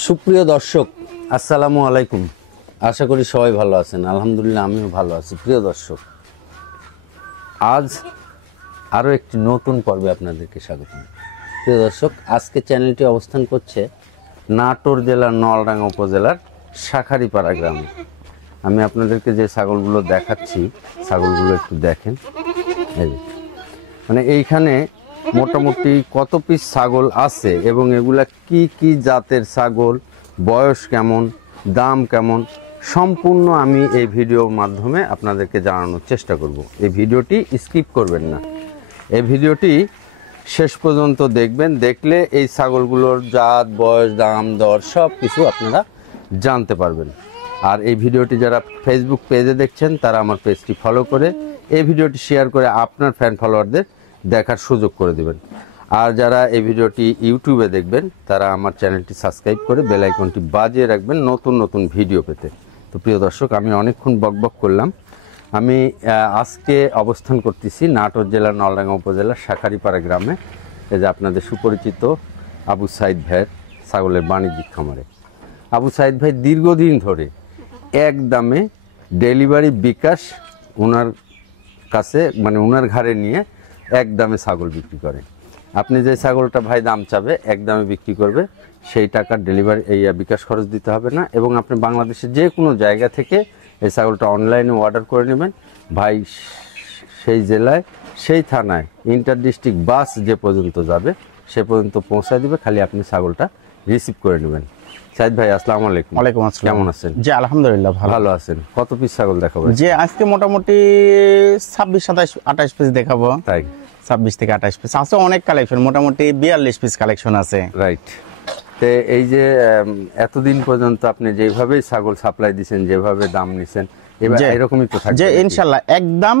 সুপ্রিয় দর্শক, আসসালামু আলাইকুম। আশা করি সবাই ভালো আছেন। আলহামদুলিল্লাহ, আমিও ভালো আছি। প্রিয় দর্শক, আজ আরও একটি নতুন পর্বে আপনাদেরকে স্বাগত। প্রিয় দর্শক, আজকে চ্যানেলটি অবস্থান করছে নাটোর জেলার নলডাঙ্গা উপজেলার শাখারিপাড়া গ্রামে। আমি আপনাদেরকে যে ছাগলগুলো দেখাচ্ছি, ছাগলগুলো একটু দেখেন। মানে এইখানে মোটামুটি কত পিস ছাগল আছে এবং এগুলা কি কি জাতের ছাগল, বয়স কেমন, দাম কেমন, সম্পূর্ণ আমি এই ভিডিওর মাধ্যমে আপনাদেরকে জানানোর চেষ্টা করব। এই ভিডিওটি স্কিপ করবেন না, এই ভিডিওটি শেষ পর্যন্ত দেখবেন। দেখলে এই ছাগলগুলোর জাত, বয়স, দাম, দর সব কিছু আপনারা জানতে পারবেন। আর এই ভিডিওটি যারা ফেসবুক পেজে দেখছেন তারা আমার পেজটি ফলো করে এই ভিডিওটি শেয়ার করে আপনার ফ্যান ফলোয়ারদের দেখার সুযোগ করে দেবেন। আর যারা এই ভিডিওটি ইউটিউবে দেখবেন তারা আমার চ্যানেলটি সাবস্ক্রাইব করে বেল আইকনটি বাজিয়ে রাখবেন নতুন নতুন ভিডিও পেতে। তো প্রিয় দর্শক, আমি অনেকক্ষণ বকবক করলাম। আমি আজকে অবস্থান করতেছি নাটোর জেলার নলডাঙ্গা উপজেলার শাখারিপাড়া গ্রামে। এই যে আপনাদের সুপরিচিত আবু সাইদ ভাইয়ের ছাগলের বাণিজ্যিক খামারে। আবু সাইদ ভাই দীর্ঘদিন ধরে এক দামে ডেলিভারি বিকাশ ওনার কাছে, মানে ওনার ঘাড়ে নিয়ে এক দামে ছাগল বিক্রি করে। আপনি যে ছাগলটা ভাই দাম চাবে এক দামে বিক্রি করবে, সেই টাকার ডেলিভারি বিকাশ খরচ দিতে হবে না। এবং আপনি বাংলাদেশের যে কোনো জায়গা থেকে এই ছাগলটা অনলাইনে অর্ডার করে নেবেন। ভাই সেই জেলায়, সেই থানায় ইন্টার ডিস্ট্রিক্ট বাস যে পর্যন্ত যাবে সে পর্যন্ত পৌঁছায় দিবে, খালি আপনি ছাগলটা রিসিভ করে নেবেন। সাইদ ভাই, আসসালামু আলাইকুম। ওয়ালাইকুম আসসালাম। কেমন আছেন? জি আলহামদুলিল্লাহ ভালো আছেন। কত পিস ছাগল দেখাবো? যে আজকে মোটামুটি 26, 27, 28 পিস দেখাবো। তাই 26 থেকে 28 পিস আছে। অনেক কালেকশন, মোটামুটি 42 পিস কালেকশন আছে। রাইট। তো এই যে এতদিন পর্যন্ত আপনি যেভাবে ছাগল সাপ্লাই দিচ্ছেন, যেভাবে দাম নিছেন, এবার এরকমই তো থাকবে? যে ইনশাআল্লাহ একদম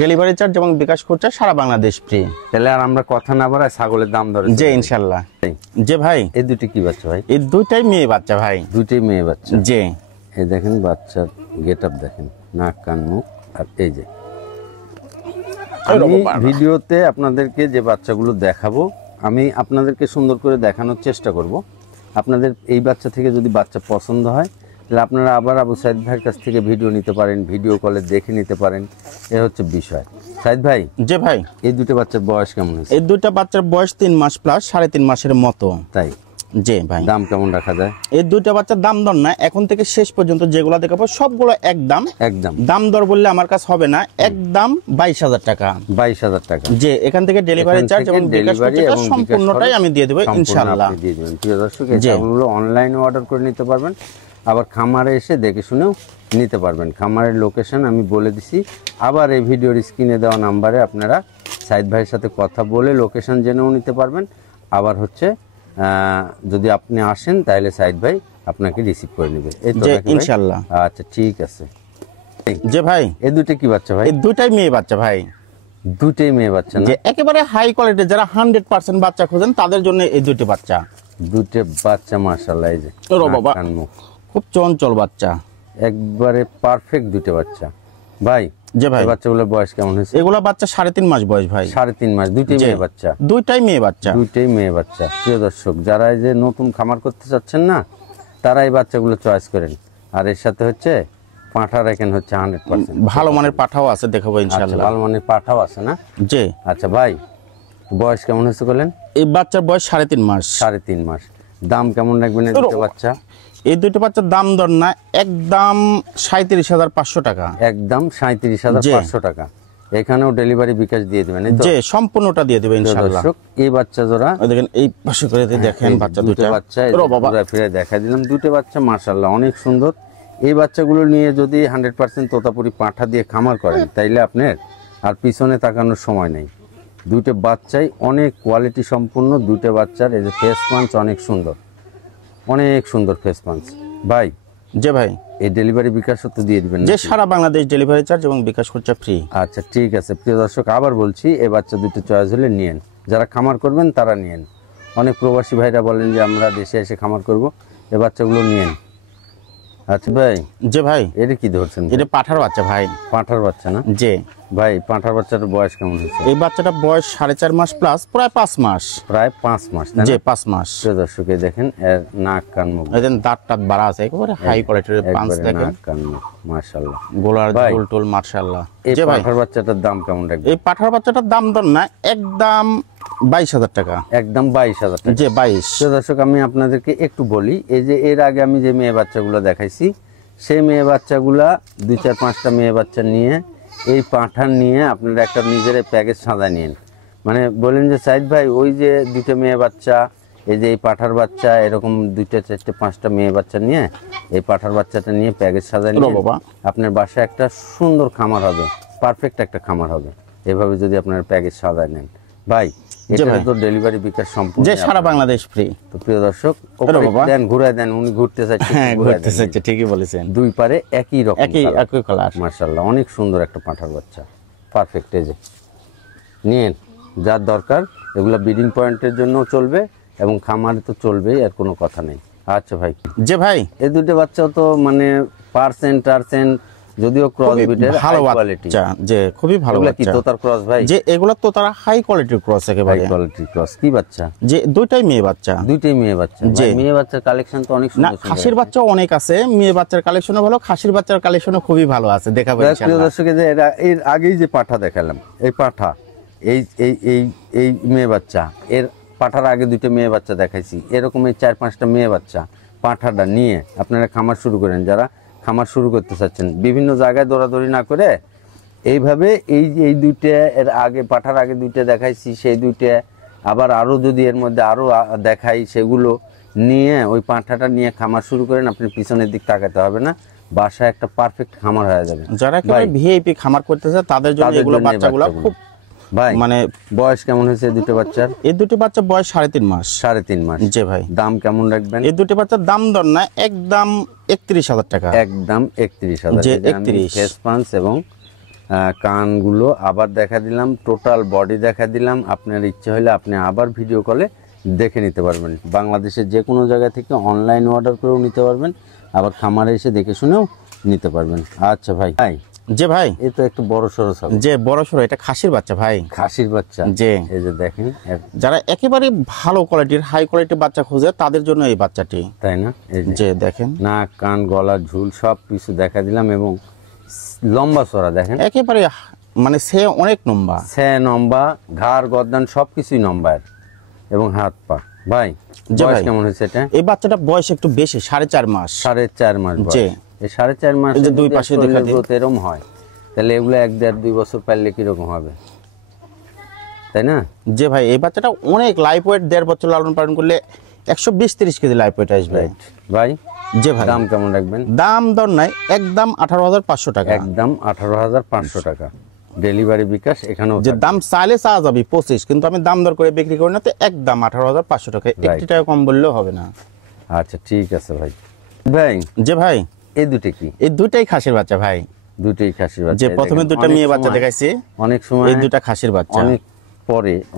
ডেলিভারি চার্জ এবং বিকাশ খরচা সারা বাংলাদেশ ফ্রি। তাহলে আর আমরা কথা না বাড়াই ছাগলের দাম ধরে যে ইনশাআল্লাহ। যে ভাই, এই দুটি কি বাচ্চা ভাই? এই দুইটাই মেয়ে বাচ্চা ভাই। দুইটাই মেয়ে বাচ্চা। যে এই দেখেন বাচ্চার গেটআপ দেখেন, নাক, কান, মুখ। আর এই যে আমি ভিডিওতে আপনাদেরকে যে বাচ্চাগুলো দেখাবো, আমি আপনাদেরকে সুন্দর করে দেখানোর চেষ্টা করব। আপনাদের এই বাচ্চা থেকে যদি বাচ্চা পছন্দ হয় তাহলে আপনারা আবার আবু সাইদ ভাইয়ের কাছ থেকে ভিডিও নিতে পারেন, ভিডিও কলে দেখে নিতে পারেন। এ হচ্ছে বিষয়। সাইদ ভাই, যে ভাই, এই দুটো বাচ্চার বয়স কেমন হয়েছে? এই দুইটা বাচ্চার বয়স 3 মাস প্লাস, 3.5 মাসের মতো। তাই? যে ভাই, দাম কেমন রাখা যায়? এই দুইটা বাচ্চার দাম দর না, এখন থেকে শেষ পর্যন্ত যেগুলো দেখাবো সবগুলো একদম। দাম দর বললে আমার কাছে হবে না, একদম 22,000 টাকা। 22,000 টাকা। যে এখান থেকে ডেলিভারি চার্জ এবং ডেলিভারি এবং সম্পূর্ণটাই আমি দিয়ে দেব ইনশাআল্লাহ। দিয়ে দিবেন। প্রিয় দর্শক, এগুলো অনলাইনে অর্ডার করে নিতে পারবেন, আবার খামারে এসে দেখে শুনেও নিতে পারবেন। খামারের লোকেশন আমি বলে দিছি। আবার এই ভিডিওর স্ক্রিনে দেওয়া নাম্বারে আপনারা সাইদ ভাইয়ের সাথে কথা বলে লোকেশন জেনেও নিতে পারবেন। আবার হচ্ছে যদি আপনি আসেন তাহলে সাইদ ভাই আপনাকে রিসিভ করে নেবে, এই তো ইনশাআল্লাহ। আচ্ছা, ঠিক আছে। যে ভাই, এই দুটো কি বাচ্চা ভাই? এই দুটাই মেয়ে বাচ্চা ভাই। দুটোই মেয়ে বাচ্চা না? যে একেবারে হাই কোয়ালিটি, যারা 100% বাচ্চা খোঁজেন তাদের জন্য এই দুটো বাচ্চা। দুটো বাচ্চা মাশাআল্লাহ। এই যে বাবা, খুব চঞ্চল বাচ্চা, একবারে পারফেক্ট দুটো বাচ্চা। ভাই, যে ভাই, বাচ্চাগুলোর বয়স কেমন হয়েছে? এগুলা বাচ্চা 3.5 মাস বয়স ভাই। 3.5 মাস। দুইটাই মেয়ে বাচ্চা? দুইটাই মেয়ে বাচ্চা। দুইটাই মেয়ে বাচ্চা। প্রিয় দর্শক, যারা এই যে নতুন খামার করতে চাচ্ছেন না, তারা এই বাচ্চাগুলো চয়েস করেন। আর এর সাথে হচ্ছে পাঁঠা রাখেন, হচ্ছে 100% ভালো মানের পাঠাও আছে, দেখাবো ইনশাআল্লাহ। ভালো মানের পাঠাও আছে না? জি। আচ্ছা ভাই, বয়স কেমন হয়েছে বলেন? এই বাচ্চার বয়স 3.5 মাস। 3.5 মাস। দাম কেমন রাখবেন এই দুটো বাচ্চা? এই দুটো বাচ্চার দাম দর না, একদম 37,500 টাকা। একদম 37,500 টাকা। এখানেও ডেলিভারি বিকাশ দিয়ে দিবেন? যে সম্পূর্ণটা দিয়ে দেবেন ইনশাআল্লাহ। এই বাচ্চা জোড়া দেখেন, এই পাশে করে দেখেন বাচ্চা দুটো বাচ্চা ফিরে দেখা দিলাম। দুটো বাচ্চা মাশাআল্লাহ অনেক সুন্দর। এই বাচ্চাগুলো নিয়ে যদি 100% তোতাপুরি পাঁঠা দিয়ে খামার করেন তাইলে আপনার আর পিছনে তাকানোর সময় নেই। দুটো বাচ্চাই অনেক কোয়ালিটি সম্পূর্ণ। দুটো বাচ্চার এই যে ফেস পাঞ্চ অনেক সুন্দর, অনেক সুন্দর ফেস পাঞ্চ। ভাই, যে ভাই, এই ডেলিভারি বিকাশ তো দিয়ে দিবেন? যে সারা বাংলাদেশ ডেলিভারি চার্জ এবং বিকাশ খরচা ফ্রি। আচ্ছা, ঠিক আছে। প্রিয় দর্শক, আবার বলছি, এই বাচ্চা দুটো চয়েস হলে নিয়েন। যারা খামার করবেন তারা নিয়েন। অনেক প্রবাসী ভাইরা বলেন যে আমরা দেশে এসে খামার করব, এই বাচ্চাগুলো নিয়েন। আচ্ছা ভাই, যে ভাই, এটা কি ধরছেন? এটা পাঠার বাচ্চা ভাই। পাঠার বাচ্চা না? যে ভাই পাঁঠার বাচ্চাটার বয়স কেমন হয়েছে? এই বাচ্চাটা বয়স 4.5 মাস প্লাস, প্রায় 5 মাস। প্রায় 5 মাস, তাই না? জি 5 মাস। প্রিয় দর্শক এই দেখেন এর নাক কান মুখ, এই দেন দাঁত টাত বাড়া আছে, একেবারে হাই কোয়ালিটির পাঁচ একবারে দেখেন, নাক কান মুখ মাশাআল্লাহ। গোলার ভাই, ঝোল টোল মাশাআল্লাহ। এই জি ভাই, পাঁঠার বাচ্চাটার দাম কেমন রাখবেন? এই পাঠার বাচ্চাটার দাম দর না, একদম 22,000 টাকা। একদম 22,000 টাকা। জি 22। প্রিয় দর্শক আমি আপনাদেরকে একটু বলি, এই যে এর আগে আমি যে মেয়ে বাচ্চাগুলো দেখাইছি, সেই মেয়ে বাচ্চাগুলা 2-4-5টা মেয়ে বাচ্চা নিয়ে এই পাঁঠার নিয়ে আপনারা একটা নিজের প্যাকেজ সাদা নিন। মানে বলেন যে সাইদ ভাই ওই যে 2টা মেয়ে বাচ্চা, এই যে এই পাঁঠার বাচ্চা, এরকম 2-4-5টা মেয়ে বাচ্চা নিয়ে এই পাঁঠার বাচ্চাটা নিয়ে প্যাকেজ সাদা নিয়ে আপনার বাসায় একটা সুন্দর খামার হবে, পারফেক্ট একটা খামার হবে। এভাবে যদি আপনার প্যাকেজ সাদা নেন ভাই, এটা তো ডেলিভারি বিকাশ সম্পূর্ণ, যে সারা বাংলাদেশ ফ্রি। তো প্রিয় দর্শক দেন, ঘুরায় দেন, উনি ঘুরতে চাইছে, হ্যাঁ ঘুরতে চাইছে, ঠিকই বলেছেন। দুই পারে একই রকম, একই কালার, মাশাআল্লাহ অনেক সুন্দর একটা পাঁঠার বাচ্চা, পারফেক্ট। এই যে নিয়েন যার দরকার, এগুলা ব্রিডিং পয়েন্টের জন্য চলবে এবং খামারে তো চলবেই, আর কোনো কথা নেই। আচ্ছা ভাই, যে ভাই এই দুটো বাচ্চাও তো মানে পার্সেন্ট যদিও ক্রস বিটের ভালো কোয়ালিটি, যে খুবই ভালো এগুলা কি তোতার ক্রস ভাই? যে এগুলা তো তারা হাই কোয়ালিটির ক্রস, একেবারে হাই কোয়ালিটির ক্রস। কি বাচ্চা? যে দুইটাই মেয়ে বাচ্চা। দুইটাই মেয়ে বাচ্চা। যে মেয়ে বাচ্চার কালেকশন তো অনেক না, সুন্দর, খাসির বাচ্চা অনেক আছে, মেয়ে বাচ্চার কালেকশনও ভালো, খাসির বাচ্চার কালেকশনও খুবই ভালো আছে, দেখাবো প্রিয় ইনশাআল্লাহ। দর্শক যে এর আগেই যে পাঠা দেখালাম, এই পাঠা এই এই এই এই মেয়ে বাচ্চা, এর পাঠার আগে 2টা মেয়ে বাচ্চা দেখাইছি, এরকম এই 4-5টা মেয়ে বাচ্চা পাঠাটা নিয়ে আপনারা খামার শুরু করেন। যারা খামার শুরু করতে চাচ্ছেন, বিভিন্ন জায়গায় দৌড়াদৌড়ি না করে এইভাবে এই 2টা, এর আগে পাঠার আগে 2টা দেখাইছি, সেই 2টা আবার আরও যদি এর মধ্যে আরও দেখাই, সেগুলো নিয়ে ওই পাঁঠাটা নিয়ে খামার শুরু করেন, আপনি পিছনের দিক তাকাতে হবে না, বাসায় একটা পারফেক্ট খামার হয়ে যাবে। যারা একেবারে ভিআইপি খামার করতেছে তাদের জন্য এগুলো বাচ্চাগুলো খুব ভাই। মানে বয়স কেমন হয়েছে এই 2টো বাচ্চার? এই 2টি বাচ্চা বয়স 3.5 মাস। 3.5 মাস। জি ভাই। দাম কেমন রাখবেন? এই 2টি বাচ্চার দাম দর না, একদম 31,000 টাকা। একদম 31,000। জি 31। ফেস পাঞ্চ এবং কানগুলো আবার দেখা দিলাম, টোটাল বডি দেখা দিলাম। আপনার ইচ্ছে হলে আপনি আবার ভিডিও কলে দেখে নিতে পারবেন। বাংলাদেশের যে কোনো জায়গা থেকে অনলাইন অর্ডার করেও নিতে পারবেন, আবার খামারে এসে দেখে শুনেও নিতে পারবেন। আচ্ছা ভাই, যে ভাই এই তো একটু বড় সড়ো ছাগল, যে বড় সড়ো, এটা খাসির বাচ্চা ভাই, খাসির বাচ্চা। যে এই যে দেখেন, যারা একেবারে ভালো কোয়ালিটির হাই কোয়ালিটির বাচ্চা খোঁজে তাদের জন্য এই বাচ্চাটি, তাই না? এই যে দেখেন নাক কান গলা ঝুল সব কিছু দেখা দিলাম, এবং লম্বা চড়া দেখেন, একেবারে মানে সে অনেক লম্বা, সে লম্বা, ঘাড় গর্দান সবকিছুই লম্বা, এবং হাত পা। ভাই বয়স কেমন হয়েছে এটা? এই বাচ্চাটা বয়স একটু বেশি, 4.5 মাস। 4.5 মাস জি। এই 4.5 মাস যে দুই পাশে দেখা দিই এরকম হয়, তাহলে এগুলো 1-1.5-2 বছর পারলে কিরকম হবে, তাই না? যে ভাই এই বাচ্চাটা অনেক লাইফ ওয়েট, 1.5 বছর লালন পালন করলে 120-30 কেজি লাইফ ওয়েট আসবে ভাই। যে ভাই দাম কেমন রাখবেন? দাম দর নাই, একদম 18,500 টাকা। একদম 18,500 টাকা। ডেলিভারি বিকাশ এখানেও। যে দাম চাইলে চাওয়া যাবে 25, কিন্তু আমি দাম দর করে বিক্রি করি না, তো একদম 18,500 টাকা, 1 টাকা কম বললেও হবে না। আচ্ছা ঠিক আছে ভাই। ভাই যে ভাই এই দুটো কি? এই দুটাই খাসির বাচ্চা ভাই, দুটোই খাসির বাচ্চা। যে প্রথমে দুটো মেয়ে বাচ্চা দেখাইছি, অনেক সময় এই দুটা খাসির বাচ্চা,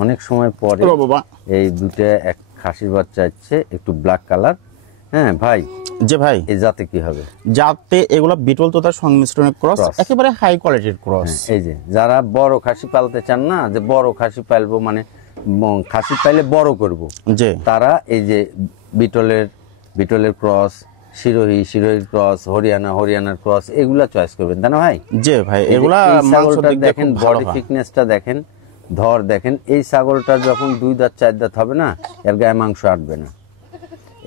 অনেক সময় পরে এই দুটো এক খাসির বাচ্চা আছে, একটু ব্ল্যাক কালার। হ্যাঁ ভাই, যে ভাই এই জাতে কি হবে? যাতে এগুলো বিটল তোতার সংমিশ্রণের ক্রস, একেবারে হাই কোয়ালিটির ক্রস। এই যে যারা বড় খাসি পালতে চান না, যে বড় খাসি পালবো মানে খাসি পাইলে বড় করব, যে তারা এই যে বিটলের ক্রস, শিরোহির ক্রস, হরিয়ানার ক্রস, এগুলা চয়েস করবেন, তাই না ভাই? যে ভাই এগুলা ছাগলটা দেখেন, বডি ফিটনেসটা দেখেন, ধর দেখেন। এই ছাগলটা যখন 2 দাঁত 4 দাঁত হবে না, এর গায়ে মাংস আটবে না,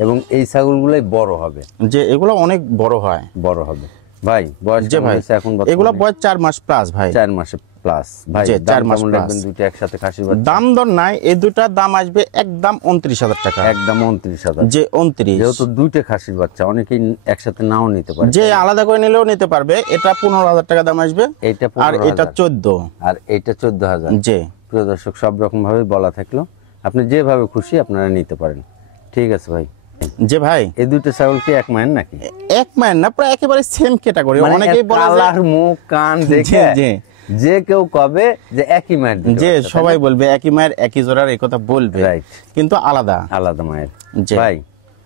এবং এই ছাগলগুলাই বড় হবে, যে এগুলো অনেক বড় হয়, বড় হবে। ভাই বয়স যে ভাই এখন এগুলো বয়স 4 মাস প্লাস ভাই, 4 মাসে প্লাস। ভাই 4 মাস রাখবেন দুটো একসাথে খাসি বাচ্চা? দাম দর নাই, এই দুটার দাম আসবে একদম 29,000 টাকা। একদম 29,000। যে 29, যেহেতু দুইটা খাসির বাচ্চা, অনেকেই একসাথে নাও নিতে পারে, যে আলাদা করে নিলেও নিতে পারবে। এটা 15,000 টাকা দাম আসবে, এইটা আর এটা 14, আর এইটা 14,000। যে প্রিয় দর্শক, সব রকম ভাবে বলা থাকলো, আপনি যেভাবে খুশি আপনারা নিতে পারেন। ঠিক আছে ভাই। যে ভাই এই দুটো ছাগল কি এক মায়ের নাকি? এক মায়ের না, প্রায় একেবারে সেম ক্যাটাগরি। অনেকেই বলে কালার, মুখ, কান দেখে যে কেউ কবে যে একই মায়ের, যে সবাই বলবে একই মায়ের একই জোড়ার, এই কথা বলবে, রাইট, কিন্তু আলাদা আলাদা মায়ের। যে ভাই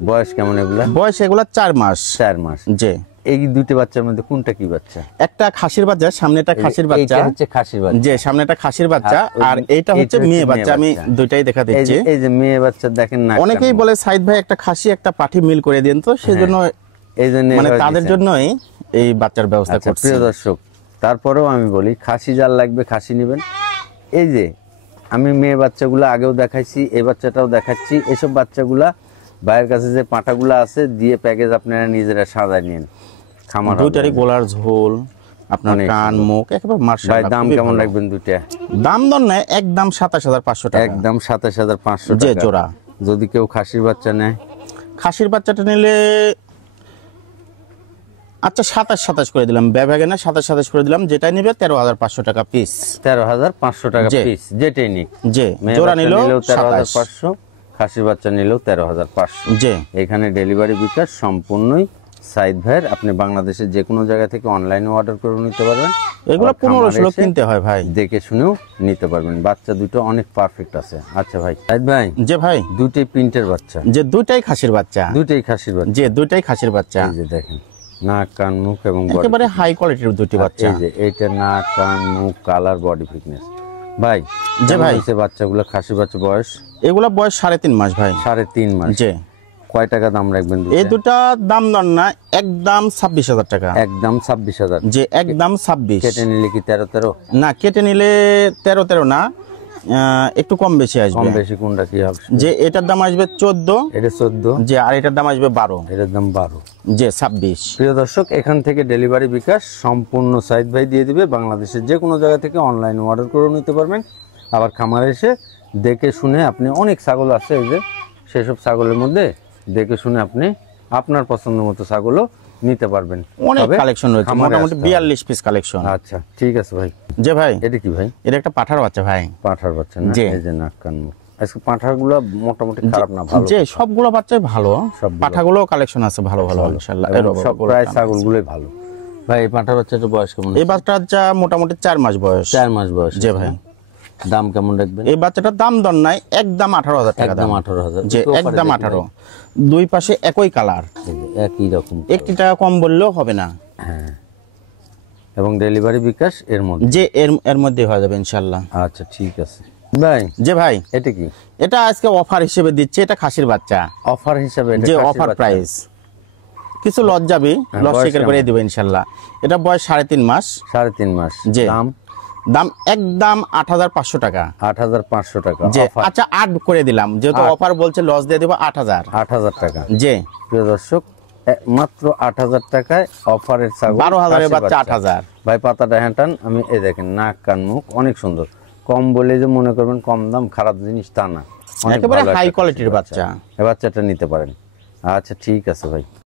বয়স কেমন এগুলা? বয়স এগুলা 4 মাস। 4 মাস। জি। এই দুটো বাচ্চার মধ্যে কোনটা কি বাচ্চা? একটা খাসির বাচ্চা, সামনেটা খাসির বাচ্চা। এটা হচ্ছে খাসির বাচ্চা। জি, সামনেটা খাসির বাচ্চা আর এইটা হচ্ছে মেয়ে বাচ্চা। আমি দুইটাই দেখা দিচ্ছি। এই যে মেয়ে বাচ্চা দেখেন না, অনেকেই বলে সাইদ ভাই একটা খাসি একটা পাঠি মিল করে দেন, তো সেজন্য এই জন্য মানে তাদের জন্যই এই বাচ্চার ব্যবস্থা করছি। প্রিয় দর্শক, তারপরেও আমি বলি খাসি যার লাগবে খাসি নেবেন। এই যে আমি মেয়ে বাচ্চাগুলো আগেও দেখাইছি, এই বাচ্চাটাও দেখাচ্ছি। এসব বাচ্চাগুলা ভাইয়ের কাছে যে পাঁঠাগুলো আছে দিয়ে প্যাকেজ আপনারা নিজেরা সাজায় নিন। খামার দুইটারই গোলার ঝোল, আপনার কান মুখ একেবারে মাশাআল্লাহ। ভাই দাম কেমন রাখবেন দুইটা? দাম দর নাই, একদম 27500 টাকা। একদম 27500 টাকা যে জোড়া। যদি কেউ খাসির বাচ্চা নেয়, খাসির বাচ্চাটা নিলে আচ্ছা 27 করে দিলাম, ব্যাভাগে না 27 করে দিলাম। যেটাই নিবে 13500 টাকা পিস। 13500 টাকা পিস যেটাই নিক। যে মেয়ে জোড়া বাচ্চা নিলেও 13500, খাসির বাচ্চা নিলেও 13500। যে এখানে ডেলিভারি বিকাশ সম্পূর্ণই সাইদ ভাইয়ের। আপনি বাংলাদেশের যে কোনো জায়গা থেকে অনলাইনে অর্ডার করে নিতে পারবেন। এগুলো আবার খামারে 1500 এসে কিনতে হয় ভাই, দেখে শুনেও নিতে পারবেন। বাচ্চা দুটো অনেক পারফেক্ট আছে। আচ্ছা ভাই সাইদ ভাই, যে ভাই দুটোই প্রিন্টের বাচ্চা, যে দুইটাই খাসির বাচ্চা। দুটোই খাসির বাচ্চা। যে দুইটাই খাসির বাচ্চা। এই যে দেখেন নাক কান মুখ এবং body একেবারে হাই কোয়ালিটির দুটি বাচ্চা। এই যে এইটা নাক কান মুখ কালার বডি ফিটনেস। ভাই যে ভাই এই বাচ্চাগুলো খাসির বাচ্চা বয়স এগুলা বয়স 3.5 মাস ভাই। 3.5 মাস। যে কয় টাকা দাম রাখবেন? এই দুটা দাম দর না, একদম 26000 টাকা। একদম 26000। যে একদম 26। কেটে নিলে কি 13? না, কেটে নিলে 13 না, একটু কম বেশি আসবে। কম বেশি কোনটা কি হবে? যে এটার দাম আসবে 14, এটা 14, যে আর এটার দাম আসবে 12, এটার দাম 12, যে 26। প্রিয় দর্শক, এখান থেকে ডেলিভারি বিকাশ সম্পূর্ণ সাইদ ভাই দিয়ে দিবে। বাংলাদেশের যে কোনো জায়গা থেকে অনলাইনে অর্ডার করে নিতে পারবেন। আবার খামারে এসে দেখে শুনে আপনি অনেক ছাগল আছে, এই যে সেসব ছাগলের মধ্যে দেখে শুনে আপনি আপনার পছন্দ মতো ছাগলও নিতে পারবেন। অনেক কালেকশন রয়েছে, মোটামুটি 42 পিস কালেকশন। আচ্ছা ঠিক আছে ভাই। যে ভাই এটা কি ভাই? এটা একটা পাঠার বাচ্চা ভাই। পাঁঠার বাচ্চা না? এই যে নাক কান মুখ। আজকে পাঁঠাগুলো মোটামুটি খারাপ না, ভালো। যে সবগুলো বাচ্চাই ভালো, পাঠাগুলো কালেকশন আছে ভালো ভালো ইনশাআল্লাহ। সব প্রায় ছাগলগুলোই ভালো। ভাই এই পাঁঠার বাচ্চাটার বয়স কেমন? এই বাচ্চাটা মোটামুটি 4 মাস বয়স। 4 মাস বয়স। যে ভাই দাম কেমন রাখবেন? এই বাচ্চাটার দাম দর নাই, একদম 18000 টাকা। একদম 18000। যে একদম 18। দুই পাশে একই কালার, একই রকম, একটি টাকা কম বললেও হবে না। হ্যাঁ, এবং ডেলিভারি বিকাশ এর মধ্যে, যে এর মধ্যে হয়ে যাবে ইনশাআল্লাহ। আচ্ছা ঠিক আছে ভাই। যে ভাই এটা কি? এটা আজকে অফার হিসেবে দিচ্ছে, এটা খাসির বাচ্চা। অফার হিসাবে? যে অফার প্রাইস, কিছু লস যাবে, লস স্বীকার করে দেবে ইনশাআল্লাহ। এটা বয়স 3.5 মাস। 3.5 মাস। যে দাম? দাম একদম 8500 টাকা। 8500 টাকা। যে আচ্ছা 8 করে দিলাম, যেহেতু অফার বলছে লস দিয়ে দেব 8000। 8000 টাকা। যে প্রিয় দর্শক, মাত্র 8000 টাকায় অফারের ছাগল। 12000 এর বাচ্চা 8000। ভাই পাতাটা হ্যাঁটান, আমি এই দেখেন নাক কান মুখ অনেক সুন্দর। কম বলে যে মনে করবেন কম দাম খারাপ জিনিস তা না, একেবারে হাই কোয়ালিটির বাচ্চা। এই বাচ্চাটা নিতে পারেন। আচ্ছা ঠিক আছে ভাই।